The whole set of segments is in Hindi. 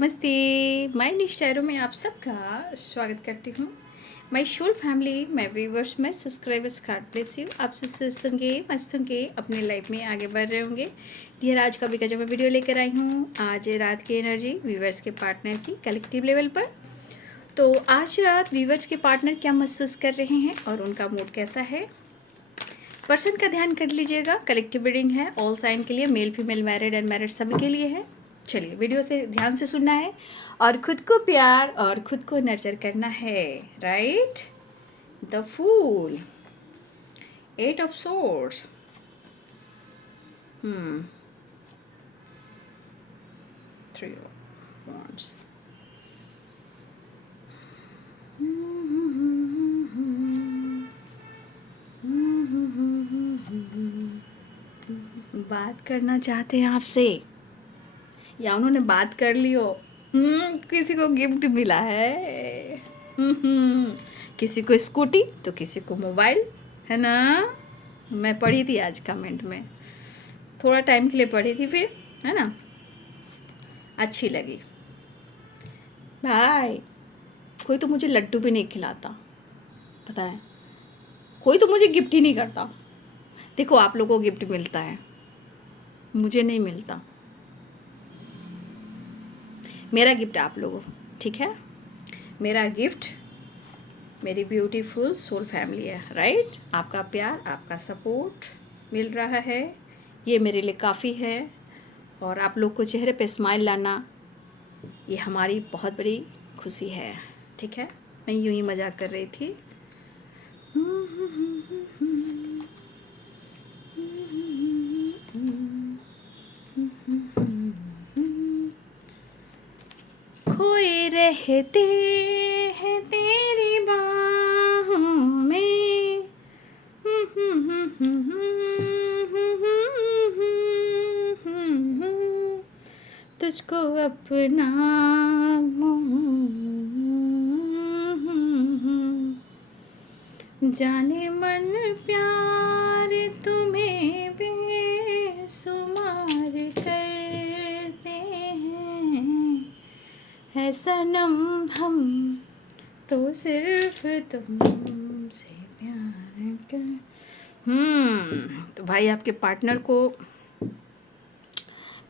नमस्ते। मैं निष्ठैरों में आप सबका स्वागत करती हूँ। माई शोर फैमिली, मैं व्यूवर्स में सब्सक्राइबर्स गॉड ब्लेस यू। आप सब स्वस्थ होंगे, मस्त होंगे, अपने लाइफ में आगे बढ़ रहे होंगे। डियर, आज का भी गजब मैं वीडियो लेकर आई हूँ। आज रात की एनर्जी व्यूवर्स के पार्टनर की कलेक्टिव लेवल पर। तो आज रात व्यूवर्स के पार्टनर क्या महसूस कर रहे हैं और उनका मूड कैसा है, पर्सन का ध्यान कर लीजिएगा। कलेक्टिव रीडिंग है, ऑल साइन के लिए, मेल फीमेल, मैरिड अनमैरिड सभी के लिए है। चलिए, वीडियो से ध्यान से सुनना है और खुद को प्यार और खुद को नर्चर करना है। Right, the fool, 8 of swords, 3 of wands। बात करना चाहते हैं आपसे या उन्होंने बात कर ली हो। किसी को गिफ्ट मिला है, किसी को स्कूटी तो किसी को मोबाइल, है ना। मैं पढ़ी थी आज कमेंट में, थोड़ा टाइम के लिए पढ़ी थी, फिर है ना अच्छी लगी। भाई, कोई तो मुझे लड्डू भी नहीं खिलाता, पता है, कोई तो मुझे गिफ्ट ही नहीं करता। देखो, आप लोगों को गिफ्ट मिलता है, मुझे नहीं मिलता। मेरा गिफ्ट आप लोगों, ठीक है, मेरा गिफ्ट मेरी ब्यूटीफुल सोल फैमिली है। राइट, आपका प्यार, आपका सपोर्ट मिल रहा है, ये मेरे लिए काफ़ी है। और आप लोग को चेहरे पे स्माइल लाना, ये हमारी बहुत बड़ी खुशी है। ठीक है, मैं यूं ही मजाक कर रही थी। खोए रहते हैं तेरी बाहों में, तुझको अपना जाने मन प्यार तुम्हें बेसुमार करते हैं, है सनम हम तो सिर्फ तुमसे प्यार कर। तो भाई, आपके पार्टनर को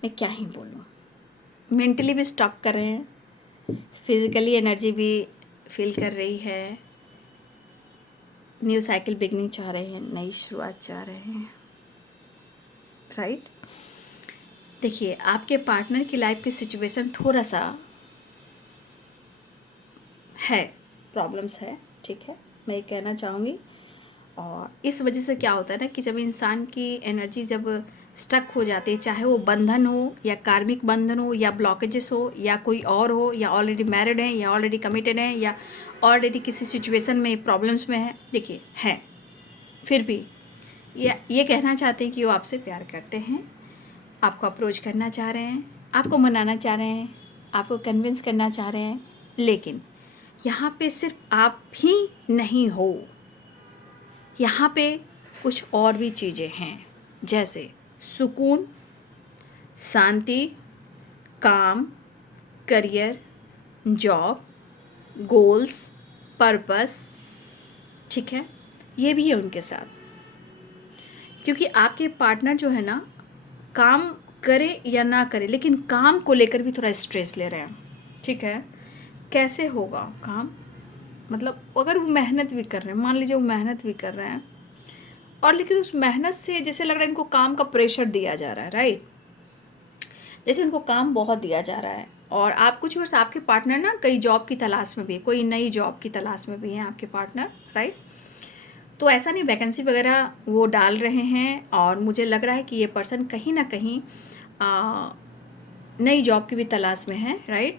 मैं क्या ही बोलूँ, मेंटली भी स्टॉक कर रहे हैं, फिजिकली एनर्जी भी फील कर रही है। न्यू साइकिल बिगनिंग चाह रहे हैं, नई शुरुआत चाह रहे हैं। राइट, देखिए, आपके पार्टनर की लाइफ की सिचुएशन थोड़ा सा है, प्रॉब्लम्स है, ठीक है, मैं ये कहना चाहूँगी। और इस वजह से क्या होता है ना कि जब इंसान की एनर्जी जब स्टक हो जाती है, चाहे वो बंधन हो या कार्मिक बंधन हो या ब्लॉकेजेस हो या कोई और हो, या ऑलरेडी मैरिड हैं या ऑलरेडी कमिटेड हैं या ऑलरेडी किसी सिचुएशन में प्रॉब्लम्स में है, देखिए हैं, फिर भी ये कहना चाहते हैं कि वो आपसे प्यार करते हैं, आपको अप्रोच करना चाह रहे हैं, आपको मनाना चाह रहे हैं, आपको कन्विंस करना चाह रहे हैं। लेकिन यहाँ पे सिर्फ आप ही नहीं हो, यहाँ पे कुछ और भी चीज़ें हैं, जैसे सुकून, शांति, काम, करियर, जॉब, गोल्स, पर्पस, ठीक है, ये भी है उनके साथ। क्योंकि आपके पार्टनर जो है ना, काम करे या ना करे, लेकिन काम को लेकर भी थोड़ा स्ट्रेस ले रहे हैं। ठीक है, कैसे होगा काम, मतलब अगर वो मेहनत भी कर रहे हैं, मान लीजिए वो मेहनत भी कर रहे हैं, और लेकिन उस मेहनत से जैसे लग रहा है इनको काम का प्रेशर दिया जा रहा है। राइट, जैसे इनको काम बहुत दिया जा रहा है। और आप कुछ वर्ष, आपके पार्टनर ना कई जॉब की तलाश में भी, कोई नई जॉब की तलाश में भी हैं आपके पार्टनर। राइट, तो ऐसा नहीं, वैकेंसी वगैरह वो डाल रहे हैं, और मुझे लग रहा है कि ये पर्सन कहीं ना कहीं नई जॉब की भी तलाश में है। राइट,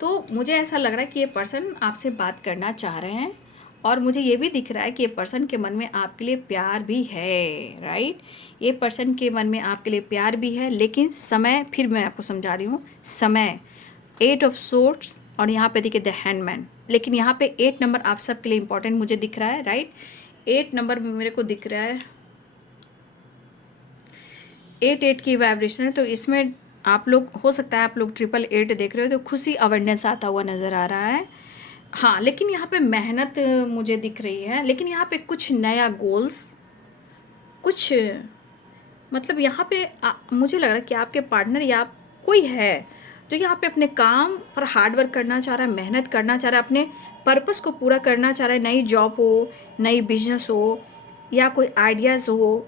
तो मुझे ऐसा लग रहा है कि ये पर्सन आपसे बात करना चाह रहे हैं, और मुझे ये भी दिख रहा है कि ये पर्सन के मन में आपके लिए प्यार भी है। राइट, ये पर्सन के मन में आपके लिए प्यार भी है, लेकिन समय, फिर मैं आपको समझा रही हूँ, समय, 8 ऑफ सोर्ड्स, और यहाँ पे देखिए द हैंडमैन। लेकिन यहाँ पे 8 नंबर आप सबके लिए इम्पोर्टेंट मुझे दिख रहा है। राइट, 8 नंबर में मेरे को दिख रहा है, 8 की वाइब्रेशन है, तो इसमें आप लोग हो सकता है आप लोग 888 देख रहे हो तो खुशी अवेयरनेस आता हुआ नज़र आ रहा है। हाँ, लेकिन यहाँ पे मेहनत मुझे दिख रही है, लेकिन यहाँ पे कुछ नया गोल्स, कुछ मतलब यहाँ पे मुझे लग रहा है कि आपके पार्टनर या कोई है जो यहाँ पे अपने काम पर हार्ड वर्क करना चाह रहा है, मेहनत करना चाह रहा है, अपने पर्पस को पूरा करना चाह रहा है। नई जॉब हो, नई बिजनेस हो, या कोई आइडियाज़ हो,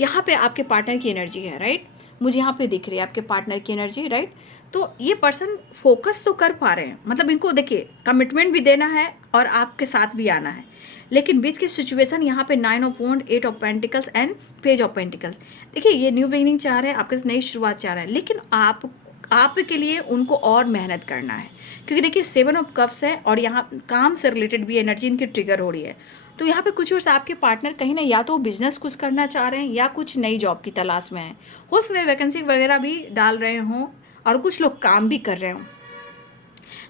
यहाँ पे आपके पार्टनर की एनर्जी है, राइट। मुझे यहाँ पे दिख रही है आपके पार्टनर की एनर्जी, राइट। तो ये पर्सन फोकस तो कर पा रहे हैं, मतलब इनको देखिए कमिटमेंट भी देना है और आपके साथ भी आना है, लेकिन बीच की सिचुएशन यहाँ पे 9 of wand, 8 of pentacles and page of pentacles. देखिए ये न्यू बिगिनिंग चाह रहे हैं, आपके साथ नई शुरुआत चाह रहे हैं, लेकिन आपके लिए उनको और मेहनत करना है, क्योंकि देखिए 7 ऑफ कप्स है और यहाँ काम से रिलेटेड भी एनर्जी इनकी ट्रिगर हो रही है। तो यहाँ पे कुछ और आपके पार्टनर कहीं ना या तो बिजनेस कुछ करना चाह रहे हैं या कुछ नई जॉब की तलाश में है। हो सकता है वैकेंसी वगैरह भी डाल रहे हों और कुछ लोग काम भी कर रहे हों,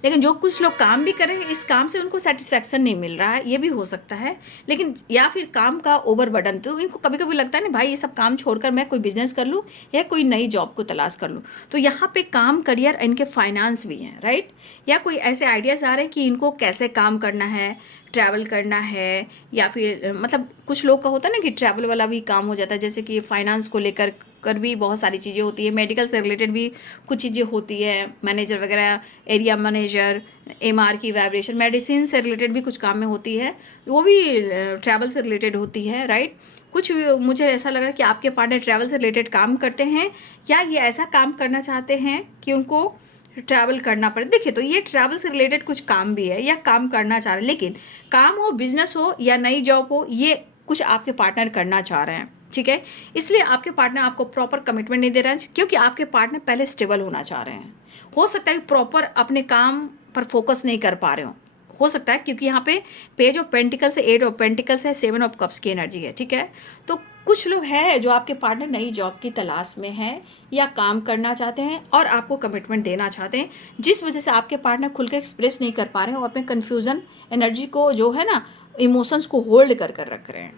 लेकिन जो कुछ लोग काम भी कर रहे हैं इस काम से उनको सेटिस्फैक्शन नहीं मिल रहा है, ये भी हो सकता है। लेकिन या फिर काम का ओवरबर्डन, तो इनको कभी कभी लगता है ना भाई ये सब काम छोड़कर मैं कोई बिजनेस कर लूँ या कोई नई जॉब को तलाश कर लूँ। तो यहाँ पे काम, करियर, इनके फाइनेंस भी हैं, राइट। या कोई ऐसे आइडियाज़ आ रहे हैं कि इनको कैसे काम करना है, ट्रैवल करना है, या फिर मतलब कुछ लोग का होता है ना कि ट्रैवल वाला भी काम हो जाता है, जैसे कि फाइनेंस को लेकर भी बहुत सारी चीज़ें होती है, मेडिकल से रिलेटेड भी कुछ चीज़ें होती है, मैनेजर वगैरह, एरिया मैनेजर, एमआर की वाइब्रेशन, मेडिसिन से रिलेटेड भी कुछ काम में होती है, वो भी ट्रैवल से रिलेटेड होती है, राइट। कुछ मुझे ऐसा लग रहा है कि आपके पार्टनर ट्रैवल से रिलेटेड काम करते हैं, या ये ऐसा काम करना चाहते हैं कि उनको ट्रैवल करना पड़े। देखिए तो ये ट्रैवल से रिलेटेड कुछ काम भी है या काम करना चाह रहे हैं, लेकिन काम हो, बिजनेस हो या नई जॉब हो, ये कुछ आपके पार्टनर करना चाह रहे हैं, ठीक है। इसलिए आपके पार्टनर आपको प्रॉपर कमिटमेंट नहीं दे रहे हैं, क्योंकि आपके पार्टनर पहले स्टेबल होना चाह रहे हैं। हो सकता है कि प्रॉपर अपने काम पर फोकस नहीं कर पा रहे हो सकता है, क्योंकि यहाँ पे पेज ऑफ पेंटिकल्स है, 8 ऑफ पेंटिकल्स है, 7 ऑफ कप्स की एनर्जी है, ठीक है। तो कुछ लोग हैं जो आपके पार्टनर नई जॉब की तलाश में हैं या काम करना चाहते हैं और आपको कमिटमेंट देना चाहते हैं, जिस वजह से आपके पार्टनर खुल के एक्सप्रेस नहीं कर पा रहे हैं और अपने कन्फ्यूज़न एनर्जी को जो है ना, इमोशंस को होल्ड कर कर रख रहे हैं,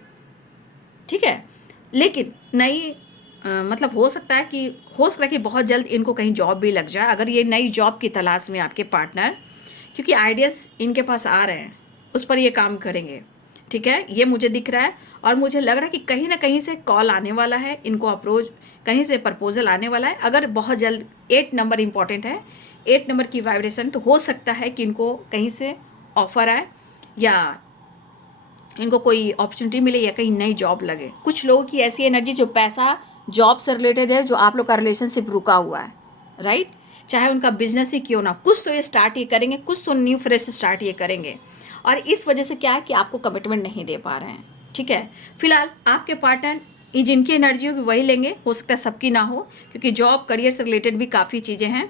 ठीक है। लेकिन नई मतलब हो सकता है कि बहुत जल्द इनको कहीं जॉब भी लग जाए, अगर ये नई जॉब की तलाश में आपके पार्टनर, क्योंकि आइडियाज़ इनके पास आ रहे हैं, उस पर ये काम करेंगे, ठीक है। ये मुझे दिख रहा है और मुझे लग रहा है कि कहीं ना कहीं से कॉल आने वाला है, इनको अप्रोच, कहीं से प्रपोजल आने वाला है। अगर बहुत जल्द 8 नंबर इंपॉर्टेंट है, 8 नंबर की वाइब्रेशन, तो हो सकता है कि इनको कहीं से ऑफर आए या इनको कोई अपॉर्चुनिटी मिले या कहीं नई जॉब लगे। कुछ लोगों की ऐसी एनर्जी जो पैसा, जॉब से रिलेटेड है, जो आप लोग का रिलेशनशिप रुका हुआ है, राइट। चाहे उनका बिजनेस ही क्यों ना, कुछ तो ये स्टार्ट ये करेंगे, कुछ तो न्यू फ्रेश स्टार्ट ये करेंगे, और इस वजह से क्या है कि आपको कमिटमेंट नहीं दे पा रहे हैं, ठीक है। फिलहाल आपके पार्टनर जिनकी एनर्जी होगी वही लेंगे, हो सकता है सबकी ना हो, क्योंकि जॉब, करियर से रिलेटेड भी काफ़ी चीज़ें हैं।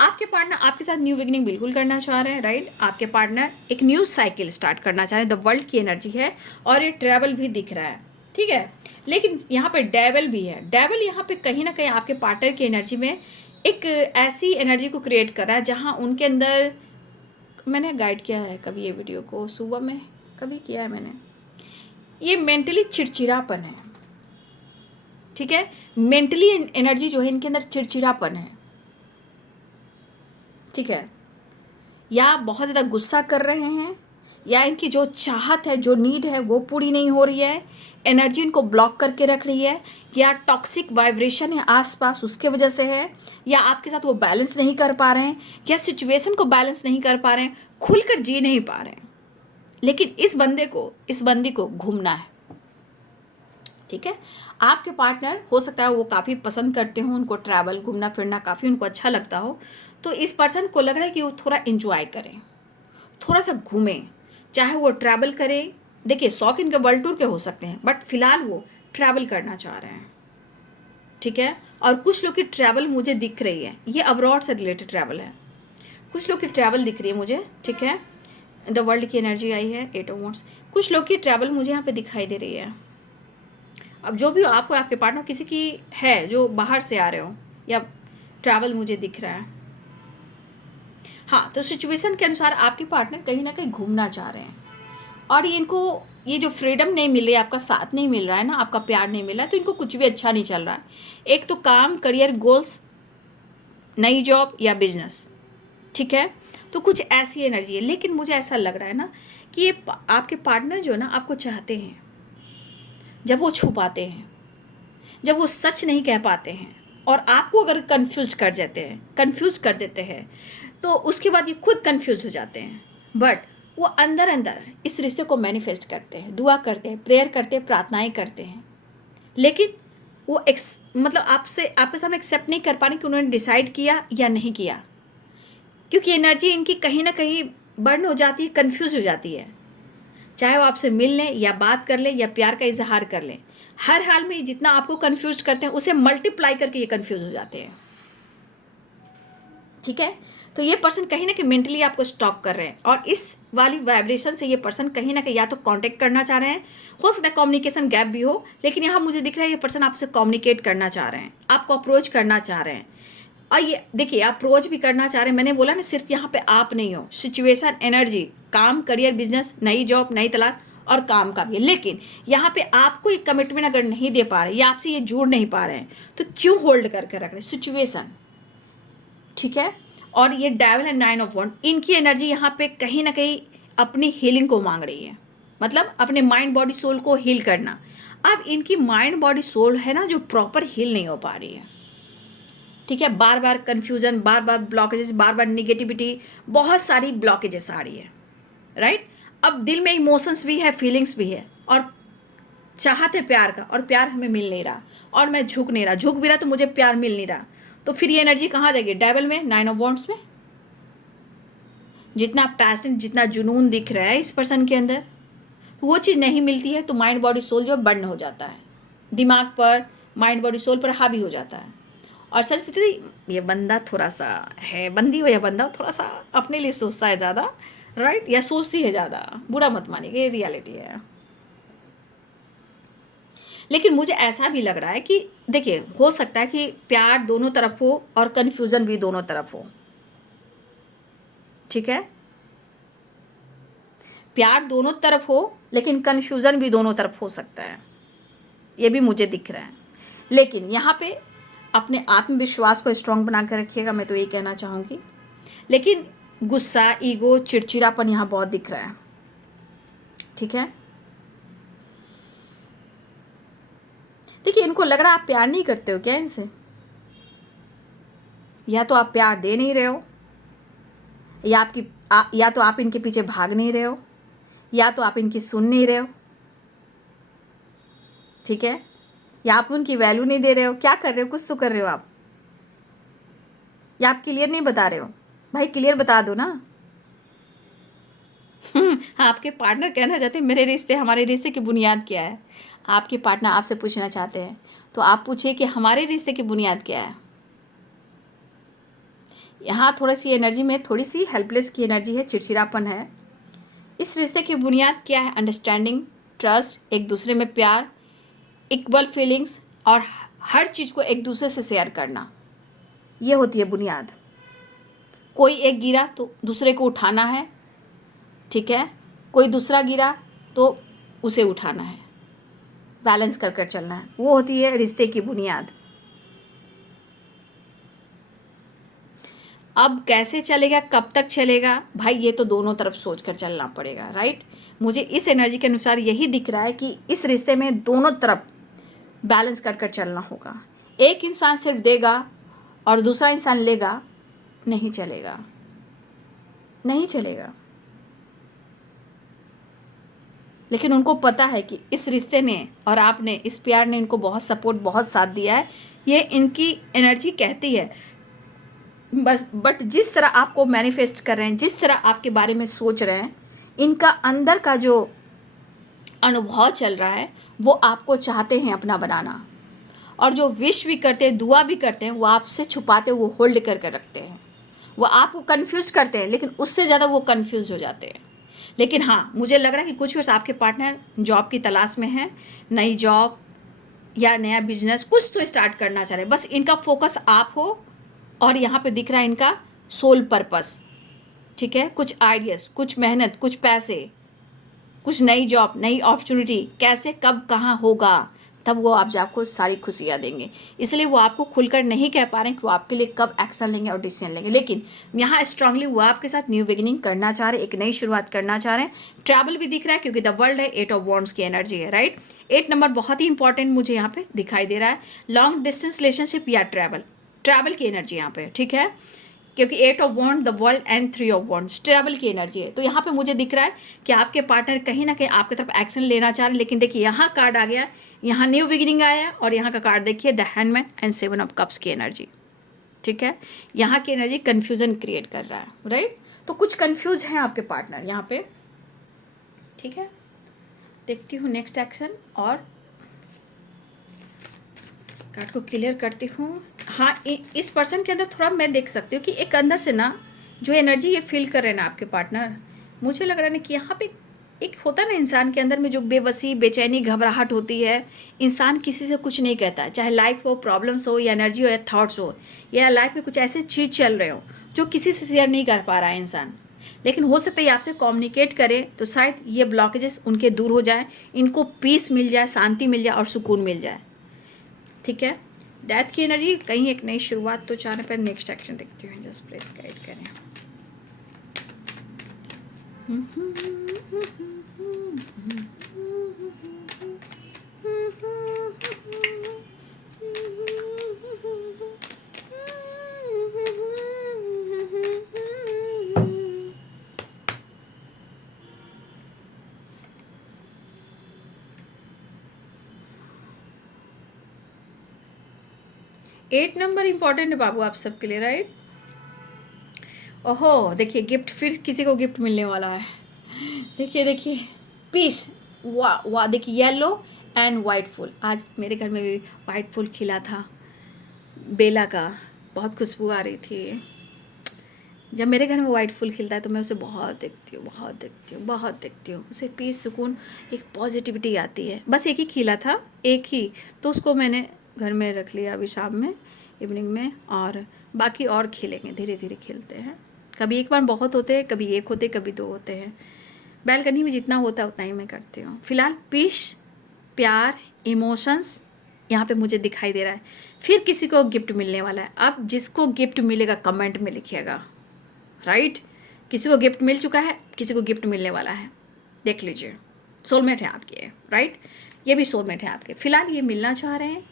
आपके पार्टनर आपके साथ न्यू बिगिनिंग बिल्कुल करना चाह रहे हैं, राइट। आपके पार्टनर एक न्यू साइकिल स्टार्ट करना चाह रहे हैं, द वर्ल्ड की एनर्जी है, और ये ट्रैवल भी दिख रहा है, ठीक है। लेकिन यहाँ पे डेविल भी है। डेविल यहाँ पे कहीं ना कहीं आपके पार्टनर की एनर्जी में एक ऐसी एनर्जी को क्रिएट कर रहा है जहाँ उनके अंदर, मैंने गाइड किया है कभी ये वीडियो को, सुबह में कभी किया है मैंने, ये मेंटली चिड़चिड़ापन है, ठीक है। मेंटली एनर्जी जो है इनके अंदर चिड़चिड़ापन है, ठीक है। या बहुत ज़्यादा गुस्सा कर रहे हैं, या इनकी जो चाहत है, जो नीड है, वो पूरी नहीं हो रही है, एनर्जी इनको ब्लॉक करके रख रही है, या टॉक्सिक वाइब्रेशन है आसपास उसके वजह से है, या आपके साथ वो बैलेंस नहीं कर पा रहे हैं, या सिचुएशन को बैलेंस नहीं कर पा रहे हैं, खुलकर जी नहीं पा रहे हैं। लेकिन इस बंदी को घूमना है, ठीक है। आपके पार्टनर हो सकता है वो काफ़ी पसंद करते हो, उनको ट्रैवल, घूमना फिरना काफ़ी उनको अच्छा लगता हो, तो इस पर्सन को लग रहा है कि वो थोड़ा एंजॉय करें, थोड़ा सा घूमें, चाहे वो ट्रैवल करें। देखिए शौक इनके वर्ल्ड टूर के हो सकते हैं, बट फिलहाल वो ट्रैवल करना चाह रहे हैं, ठीक है। और कुछ लोग की ट्रैवल मुझे दिख रही है, ये अब्रॉड से रिलेटेड ट्रैवल है, कुछ लोग की ट्रैवल दिख रही है मुझे, ठीक है। द वर्ल्ड की एनर्जी आई है, 8 ऑफ वांड्स, कुछ लोग की ट्रैवल मुझे यहाँ पे दिखाई दे रही है। अब जो भी आपको, आपके पार्टनर किसी की है जो बाहर से आ रहे हो, या ट्रैवल मुझे दिख रहा है, हाँ। तो सिचुएशन के अनुसार आपके पार्टनर कहीं ना कहीं घूमना चाह रहे हैं, और ये इनको ये जो फ्रीडम नहीं मिल रही है, आपका साथ नहीं मिल रहा है ना, आपका प्यार नहीं मिल रहा है, तो इनको कुछ भी अच्छा नहीं चल रहा है। एक तो काम, करियर, गोल्स, नई जॉब या बिजनेस, ठीक है, तो कुछ ऐसी एनर्जी है। लेकिन मुझे ऐसा लग रहा है ना कि ये आपके पार्टनर जो है ना आपको चाहते हैं, जब वो छुपाते हैं, जब वो सच नहीं कह पाते हैं और आपको अगर कंफ्यूज कर देते हैं, तो उसके बाद ये खुद कंफ्यूज हो जाते हैं। बट वो अंदर अंदर इस रिश्ते को मैनिफेस्ट करते हैं, दुआ करते हैं, प्रेयर करते हैं, प्रार्थनाएं करते हैं, लेकिन वो मतलब आपके सामने एक्सेप्ट नहीं कर पा रहे कि उन्होंने डिसाइड किया या नहीं किया, क्योंकि एनर्जी इनकी कहीं ना कहीं बर्न हो जाती है, कंफ्यूज हो जाती है। चाहे वो आपसे मिल लें या बात कर लें या प्यार का इजहार कर लें, हर हाल में जितना आपको कंफ्यूज करते हैं उसे मल्टीप्लाई करके ये कंफ्यूज हो जाते हैं, ठीक है। तो ये पर्सन कहीं ना कहीं मेंटली आपको स्टॉक कर रहे हैं, और इस वाली वाइब्रेशन से ये पर्सन कहीं ना कहीं या तो कांटेक्ट करना चाह रहे हैं, हो सकता है कम्युनिकेशन गैप भी हो, लेकिन यहाँ मुझे दिख रहा है ये पर्सन आपसे कम्युनिकेट करना चाह रहे हैं, आपको अप्रोच करना चाह रहे हैं। और ये देखिए, अप्रोच भी करना चाह रहे हैं, मैंने बोला ना, सिर्फ यहाँ पे आप नहीं हो, सिचुएशन, एनर्जी, काम, करियर, बिजनेस, नई जॉब, नई तलाश और काम का भी है। लेकिन यहाँ पे आपको एक कमिटमेंट अगर नहीं दे पा रहे या आपसे ये जुड़ नहीं पा रहे हैं, तो क्यों होल्ड करके रख रहे हैं? सिचुएशन, ठीक है। और ये डेविल एंड 9 ऑफ वॉन्ड, इनकी एनर्जी यहाँ पे कहीं ना कहीं अपनी हीलिंग को मांग रही है, मतलब अपने माइंड बॉडी सोल को हील करना। अब इनकी माइंड बॉडी सोल है ना जो प्रॉपर हील नहीं हो पा रही है, ठीक है। बार बार कन्फ्यूजन, बार बार ब्लॉकेजेस, बार बार निगेटिविटी, बहुत सारी ब्लॉकेजेस आ रही है, राइट। अब दिल में इमोशंस भी है, फीलिंग्स भी है, और चाहते प्यार का, और प्यार हमें मिल नहीं रहा, और मैं झुक नहीं रहा, झुक भी रहा तो मुझे प्यार मिल नहीं रहा। तो फिर ये एनर्जी कहाँ जाएगी? डेविल में, 9 ऑफ वॉन्ड्स में। जितना पैशन, जितना जुनून दिख रहा है इस पर्सन के अंदर, वो चीज़ नहीं मिलती है, तो माइंड बॉडी सोल जो बर्न हो जाता है, दिमाग पर, माइंड बॉडी सोल पर हावी हो जाता है। और सच पूछते ये बंदा थोड़ा सा है, बंदी हो या बंदा, थोड़ा सा अपने लिए सोचता है ज़्यादा, राइट, या सोचती है ज़्यादा, बुरा मत मानिएगा, ये रियलिटी है। लेकिन मुझे ऐसा भी लग रहा है कि देखिए, हो सकता है कि प्यार दोनों तरफ हो और कन्फ्यूज़न भी दोनों तरफ हो, ठीक है। प्यार दोनों तरफ हो लेकिन कन्फ्यूज़न भी दोनों तरफ हो सकता है, ये भी मुझे दिख रहा है। लेकिन यहाँ पे अपने आत्मविश्वास को स्ट्रॉन्ग बना कर रखिएगा, मैं तो ये कहना चाहूँगी। लेकिन गुस्सा, ईगो, चिड़चिड़ापन यहाँ बहुत दिख रहा है, ठीक है। देखिए, इनको लग रहा है आप प्यार नहीं करते हो क्या इनसे, या तो आप प्यार दे नहीं रहे हो, या तो आप इनके पीछे भाग नहीं रहे हो, या तो आप इनकी सुन नहीं रहे हो, ठीक है, या आप उनकी वैल्यू नहीं दे रहे हो। क्या कर रहे हो? कुछ तो कर रहे हो आप, या आप क्लियर नहीं बता रहे हो। भाई क्लियर बता दो ना। आपके पार्टनर कहना चाहते हैं मेरे रिश्ते, हमारे रिश्ते की बुनियाद क्या है। आपके पार्टनर आपसे पूछना चाहते हैं, तो आप पूछिए कि हमारे रिश्ते की बुनियाद क्या है। यहाँ थोड़ी सी एनर्जी में थोड़ी सी हेल्पलेस की एनर्जी है, चिड़चिड़ापन है। इस रिश्ते की बुनियाद क्या है? अंडरस्टैंडिंग, ट्रस्ट, एक दूसरे में प्यार, इक्वल फीलिंग्स, और हर चीज़ को एक दूसरे से शेयर करना, ये होती है बुनियाद। कोई एक गिरा तो दूसरे को उठाना है, ठीक है, कोई दूसरा गिरा तो उसे उठाना है, बैलेंस कर कर चलना है, वो होती है रिश्ते की बुनियाद। अब कैसे चलेगा, कब तक चलेगा, भाई ये तो दोनों तरफ सोच कर चलना पड़ेगा, राइट। मुझे इस एनर्जी के अनुसार यही दिख रहा है कि इस रिश्ते में दोनों तरफ बैलेंस कर कर चलना होगा। एक इंसान सिर्फ देगा और दूसरा इंसान लेगा, नहीं चलेगा, नहीं चलेगा। लेकिन उनको पता है कि इस रिश्ते ने और आपने, इस प्यार ने इनको बहुत सपोर्ट, बहुत साथ दिया है, ये इनकी एनर्जी कहती है। बस बट जिस तरह आपको मैनिफेस्ट कर रहे हैं, जिस तरह आपके बारे में सोच रहे हैं, इनका अंदर का जो अनुभव चल रहा है वो आपको चाहते हैं अपना बनाना, और जो विश भी करते हैं, दुआ भी करते हैं, वो आपसे छुपाते, वो होल्ड कर कर रखते हैं। वो आपको कन्फ्यूज़ करते हैं, लेकिन उससे ज़्यादा वो कन्फ्यूज़ हो जाते हैं। लेकिन हाँ, मुझे लग रहा है कि कुछ वर्ष आपके पार्टनर जॉब की तलाश में हैं, नई जॉब या नया बिजनेस कुछ तो स्टार्ट करना चाह रहे हैं। बस इनका फोकस आप हो, और यहाँ पे दिख रहा है इनका सोल पर्पस, ठीक है। कुछ आइडियाज़, कुछ मेहनत, कुछ पैसे, कुछ नई जॉब, नई अपॉर्चुनिटी कैसे कब कहाँ होगा, तब वो आप आपको सारी खुशियाँ देंगे। इसलिए वो आपको खुलकर नहीं कह पा रहे हैं कि वो आपके लिए कब एक्शन लेंगे और डिसीजन लेंगे, लेकिन यहाँ स्ट्रांगली वो आपके साथ न्यू बिगिनिंग करना चाह रहे हैं, एक नई शुरुआत करना चाह रहे हैं। ट्रैवल भी दिख रहा है क्योंकि द वर्ल्ड है, 8 ऑफ वॉन्ड्स की एनर्जी है, राइट। 8 नंबर बहुत ही इंपॉर्टेंट मुझे यहाँ पे दिखाई दे रहा है। लॉन्ग डिस्टेंस रिलेशनशिप या ट्रैवल की एनर्जी यहाँ पे, ठीक है, क्योंकि 8 of wand the world and 3 of wands travel की एनर्जी है। तो यहाँ पे मुझे दिख रहा है कि आपके पार्टनर कहीं ना कहीं आपकी तरफ एक्शन लेना चाह रहे हैं, लेकिन देखिए यहाँ कार्ड आ गया, यहाँ न्यू बिगिनिंग आया, और यहाँ का कार्ड देखिए the handman and 7 of cups की एनर्जी, ठीक है। यहाँ की एनर्जी कन्फ्यूजन क्रिएट कर रहा है, राइट। तो कुछ कन्फ्यूज हैं आपके पार्टनर यहाँ पे, ठीक है। देखती हूँ नेक्स्ट एक्शन और कार्ड को क्लियर करती हूँ। हाँ, इस पर्सन के अंदर थोड़ा मैं देख सकती हूँ कि एक अंदर से ना जो एनर्जी ये फील कर रहे हैं ना आपके पार्टनर, मुझे लग रहा है ना कि यहाँ पे एक होता है ना इंसान के अंदर में जो बेबसी, बेचैनी, घबराहट होती है। इंसान किसी से कुछ नहीं कहता है, चाहे लाइफ हो, प्रॉब्लम्स हो, या एनर्जी हो, या थॉट्स हो, या लाइफ में कुछ ऐसे चीज़ चल रहे हो जो किसी से शेयर नहीं कर पा रहा है इंसान। लेकिन हो सकता है आपसे कम्युनिकेट करे तो शायद ये ब्लॉकेजेस उनके दूर हो जाए, इनको पीस मिल जाए, शांति मिल जाए और सुकून मिल जाए, ठीक है। डेथ की एनर्जी, कहीं एक नई शुरुआत तो चाहने पर नेक्स्ट एक्शन देखती हूँ, जस्ट प्लीज गाइड करें। एट नंबर इंपॉर्टेंट है बाबू आप सबके लिए, राइट। ओहो, देखिए गिफ्ट, फिर किसी को गिफ्ट मिलने वाला है। देखिए देखिए पीस, वाह वाह, देखिए येलो एंड वाइट फूल। आज मेरे घर में भी वाइट फूल खिला था, बेला का, बहुत खुशबू आ रही थी। जब मेरे घर में वाइट फूल खिलता है तो मैं उसे बहुत देखती हूँ, बहुत देखती हूँ, बहुत देखती हूँ। उसे पीस, सुकून, एक पॉजिटिविटी आती है। बस एक ही खिला था, एक ही, तो उसको मैंने घर में रख लिया अभी शाम में, इवनिंग में, और बाकी और खिलेंगे, धीरे धीरे खिलते हैं। कभी एक बार बहुत होते हैं, कभी एक होते, कभी दो होते हैं। बैल्कनी में जितना होता है उतना ही मैं करती हूँ। फिलहाल पीस, प्यार, इमोशंस यहाँ पे मुझे दिखाई दे रहा है। फिर किसी को गिफ्ट मिलने वाला है। अब जिसको गिफ्ट मिलेगा कमेंट में लिखिएगा, राइट। किसी को गिफ्ट मिल चुका है, किसी को गिफ्ट मिलने वाला है, देख लीजिए। सोलमेट है आपके, राइट, ये भी सोलमेट है आपके। फिलहाल ये मिलना चाह रहे हैं।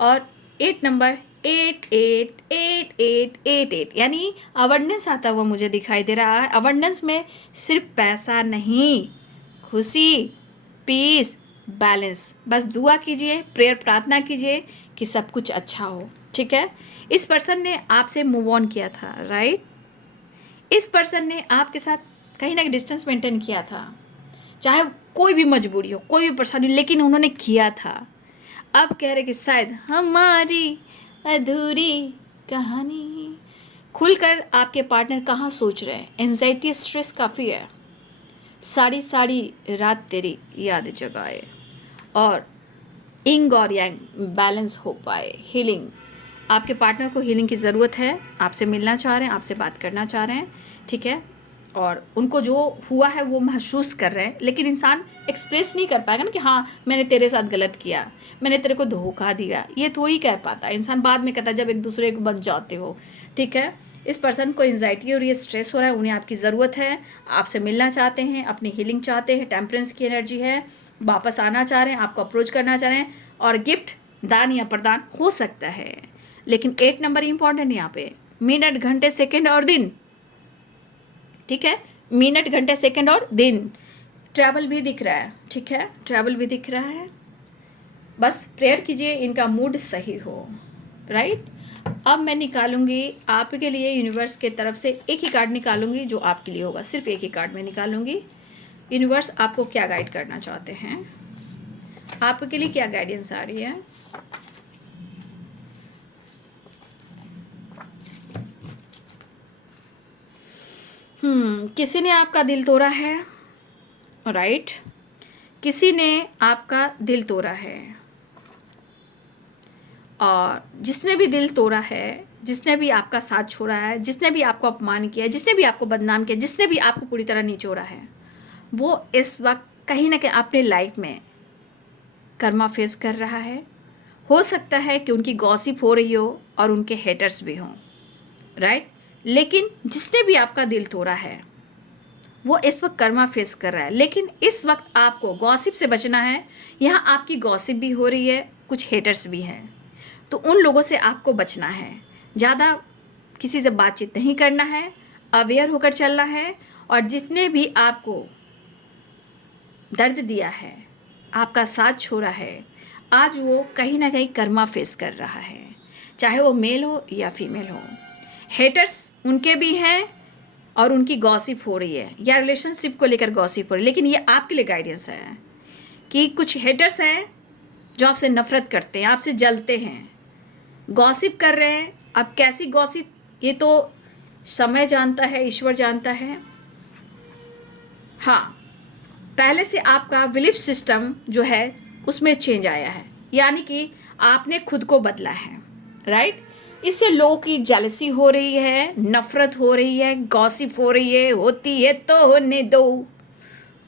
और 8 नंबर, 8 यानी अवेंडेंस आता हुआ मुझे दिखाई दे रहा है। अवेंडेंस में सिर्फ पैसा नहीं, खुशी, पीस, बैलेंस। बस दुआ कीजिए, प्रेयर, प्रार्थना कीजिए कि सब कुछ अच्छा हो, ठीक है। इस पर्सन ने आपसे मूव ऑन किया था, राइट। इस पर्सन ने आपके साथ कहीं ना कहीं डिस्टेंस मेंटेन किया था, चाहे कोई भी मजबूरी हो, कोई भी परेशानी, लेकिन उन्होंने किया था। अब कह रहे कि शायद हमारी अधूरी कहानी। खुलकर आपके पार्टनर कहाँ सोच रहे हैं। एंजाइटी, स्ट्रेस काफ़ी है। सारी सारी रात तेरी याद जगाए, और इंग और यांग बैलेंस हो पाए। हीलिंग, आपके पार्टनर को हीलिंग की ज़रूरत है। आपसे मिलना चाह रहे हैं, आपसे बात करना चाह रहे हैं, ठीक है। और उनको जो हुआ है वो महसूस कर रहे हैं, लेकिन इंसान एक्सप्रेस नहीं कर पाएगा ना कि हाँ मैंने तेरे साथ गलत किया, मैंने तेरे को धोखा दिया। ये थोड़ी कह पाता है इंसान, बाद में कहता है जब एक दूसरे को बन जाते हो, ठीक है। इस पर्सन को एंजाइटी और ये स्ट्रेस हो रहा है, उन्हें आपकी ज़रूरत है, आपसे मिलना चाहते हैं, अपनी हीलिंग चाहते हैं। टेम्परेंस की एनर्जी है, वापस आना चाह रहे हैं, आपको अप्रोच करना चाह रहे हैं, और गिफ्ट, दान या प्रदान हो सकता है। लेकिन 8 नंबर इंपॉर्टेंट यहाँ पे, मिनट, घंटे, सेकंड और दिन, ठीक है। मिनट, घंटे, सेकंड और दिन। ट्रैवल भी दिख रहा है, ठीक है, ट्रैवल भी दिख रहा है। बस प्रेयर कीजिए इनका मूड सही हो, राइट। अब मैं निकालूंगी आपके लिए यूनिवर्स के तरफ से एक ही कार्ड निकालूंगी जो आपके लिए होगा। सिर्फ एक ही कार्ड में निकालूंगी। यूनिवर्स आपको क्या गाइड करना चाहते हैं, आपके लिए क्या गाइडेंस आ रही है। किसी ने आपका दिल तोड़ा है, राइट। किसी ने आपका दिल तोड़ा है, और जिसने भी दिल तोड़ा है, जिसने भी आपका साथ छोड़ा है, जिसने भी आपको अपमान किया है, जिसने भी आपको बदनाम किया, जिसने भी आपको पूरी तरह निचोड़ा है, वो इस वक्त कहीं ना कहीं अपने लाइफ में कर्मा फेस कर रहा है। हो सकता है कि उनकी गॉसिप हो रही हो और उनके हेटर्स भी हों, राइट। लेकिन जिसने भी आपका दिल तोड़ा है वो इस वक्त कर्मा फेस कर रहा है, लेकिन इस वक्त आपको गॉसिप से बचना है। यहाँ आपकी गॉसिप भी हो रही है, कुछ हेटर्स भी हैं, तो उन लोगों से आपको बचना है। ज़्यादा किसी से बातचीत नहीं करना है, अवेयर होकर चलना है। और जिसने भी आपको दर्द दिया है, आपका साथ छोड़ा है, आज वो कहीं ना कहीं कर्मा फेस कर रहा है, चाहे वो मेल हो या फीमेल हो। हेटर्स उनके भी हैं और उनकी गॉसिप हो रही है या रिलेशनशिप को लेकर गॉसिप हो रही है। लेकिन ये आपके लिए गाइडेंस है कि कुछ हेटर्स हैं जो आपसे नफरत करते हैं, आपसे जलते हैं, गॉसिप कर रहे हैं। अब कैसी गॉसिप, ये तो समय जानता है, ईश्वर जानता है। हाँ, पहले से आपका बिलीफ सिस्टम जो है उसमें चेंज आया है, यानी कि आपने खुद को बदला है, राइट। इससे लोगों की जेलसी हो रही है, नफरत हो रही है, गॉसिप हो रही है, होती है तो होने दो,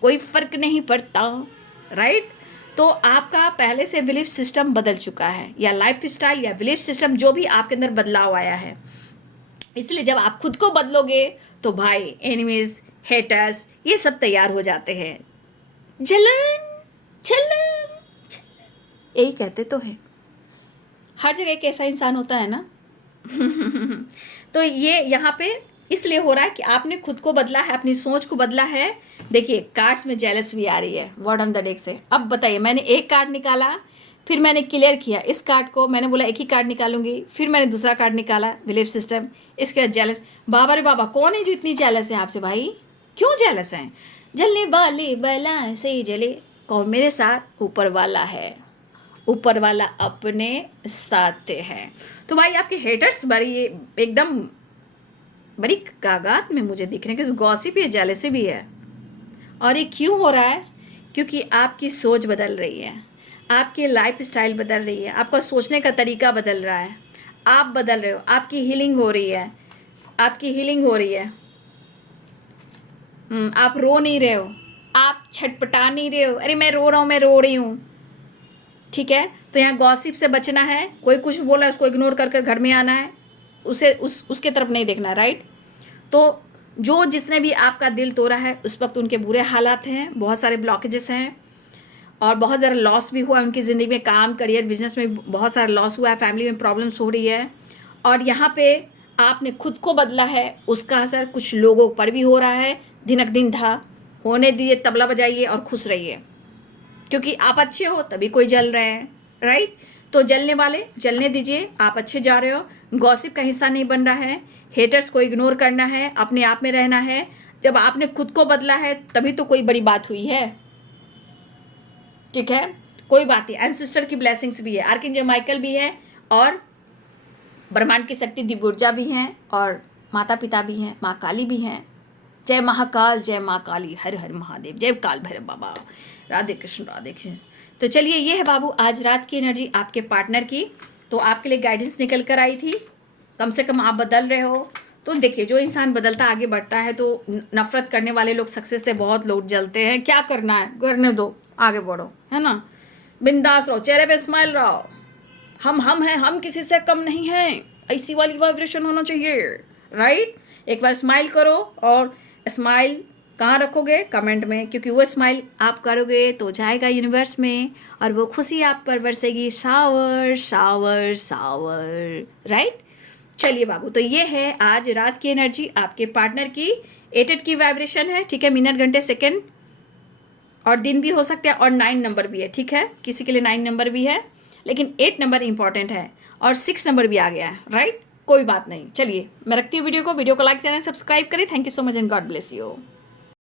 कोई फर्क नहीं पड़ता, राइट। तो आपका पहले से बिलीफ सिस्टम बदल चुका है, या लाइफ स्टाइल या बिलीफ सिस्टम जो भी आपके अंदर बदलाव आया है। इसलिए जब आप खुद को बदलोगे तो भाई एनिमीज, हेटर्स ये सब तैयार हो जाते हैं। जलन जलन जलन, यही कहते तो है। हर जगह एक ऐसा इंसान होता है ना। तो ये यहाँ पे इसलिए हो रहा है कि आपने खुद को बदला है, अपनी सोच को बदला है। देखिए कार्ड्स में जेलस भी आ रही है वर्ड ऑन द डेक से। अब बताइए, मैंने एक कार्ड निकाला, फिर मैंने क्लियर किया इस कार्ड को, मैंने बोला एक ही कार्ड निकालूंगी, फिर मैंने दूसरा कार्ड निकाला, बिलीफ सिस्टम, इसके बाद जेलस। बाबा रे बाबा, कौन है जो इतनी जेलस है आपसे भाई? क्यों जेलस हैं? जलने वाले बला से जले, कौन मेरे साथ? ऊपर वाला है, ऊपर वाला अपने साथ है। तो भाई आपके हेटर्स बड़ी एकदम बड़ी कागात में मुझे दिख रहे हैं, क्योंकि गॉसिप भी है, जेलसी भी है। और ये क्यों हो रहा है? क्योंकि आपकी सोच बदल रही है, आपकी लाइफ स्टाइल बदल रही है, आपका सोचने का तरीका बदल रहा है, आप बदल रहे हो, आपकी हीलिंग हो रही है, आपकी हीलिंग हो रही है। आप रो नहीं रहे हो, आप छटपटा नहीं रहे हो, अरे मैं रो रहा हूँ, मैं रो रही हूँ, ठीक है। तो यहाँ गॉसिप से बचना है। कोई कुछ बोला उसको इग्नोर कर कर घर में आना है, उसे उसके तरफ नहीं देखना, राइट। तो जो जिसने भी आपका दिल तोड़ा है उस वक्त उनके बुरे हालात हैं, बहुत सारे ब्लॉकेजेस हैं और बहुत ज़्यादा लॉस भी हुआ है उनकी ज़िंदगी में, काम, करियर, बिजनेस में बहुत सारा लॉस हुआ है, फैमिली में प्रॉब्लम्स हो रही है। और यहाँ पे आपने खुद को बदला है, उसका असर कुछ लोगों पर भी हो रहा है। दिनक दिन था, होने दिए, तबला बजाइए और खुश रहिए, क्योंकि आप अच्छे हो तभी कोई जल रहे हैं, राइट। तो जलने वाले जलने दीजिए, आप अच्छे जा रहे हो, गॉसिप का हिस्सा नहीं बन रहा है, हेटर्स को इग्नोर करना है, अपने आप में रहना है। जब आपने खुद को बदला है तभी तो कोई बड़ी बात हुई है, ठीक है। कोई बात नहीं, एंसेस्टर की ब्लेसिंग्स भी है, आर्कएंजल माइकल भी है और ब्रह्मांड की शक्ति दिव्य ऊर्जा भी हैं और माता पिता भी हैं, माँ काली भी हैं। जय महाकाल, जय माँ काली, हर हर महादेव, जय काल भैरव बाबा, राधे कृष्ण राधे कृष्ण। तो चलिए, ये है बाबू आज रात की एनर्जी आपके पार्टनर की। तो आपके लिए गाइडेंस निकल कर आई थी, कम से कम आप बदल रहे हो। तो देखिए, जो इंसान बदलता आगे बढ़ता है, तो नफरत करने वाले लोग सक्सेस से बहुत लोग जलते हैं। क्या करना है, करने दो, आगे बढ़ो, है ना। बिंदास रहो, चेहरे पे स्माइल रहो, हम हैं, हम किसी से कम नहीं हैं, ऐसी वाली वाइब्रेशन होना चाहिए, राइट। एक बार स्माइल करो, और स्माइल कहाँ रखोगे? कमेंट में, क्योंकि वो स्माइल आप करोगे तो जाएगा यूनिवर्स में और वो खुशी आप पर बरसेगी, शावर शावर शावर, राइट। चलिए बाबू, तो ये है आज रात की एनर्जी आपके पार्टनर की। 8 की वाइब्रेशन है, ठीक है, मिनट घंटे सेकंड और दिन भी हो सकते हैं, और 9 नंबर भी है, ठीक है। किसी के लिए 9 नंबर भी है, लेकिन 8 नंबर इंपॉर्टेंट है और 6 नंबर भी आ गया है, राइट। कोई बात नहीं, चलिए मैं रखती हूँ वीडियो को लाइक, चैनल सब्सक्राइब करें। Thank you so much and God bless you.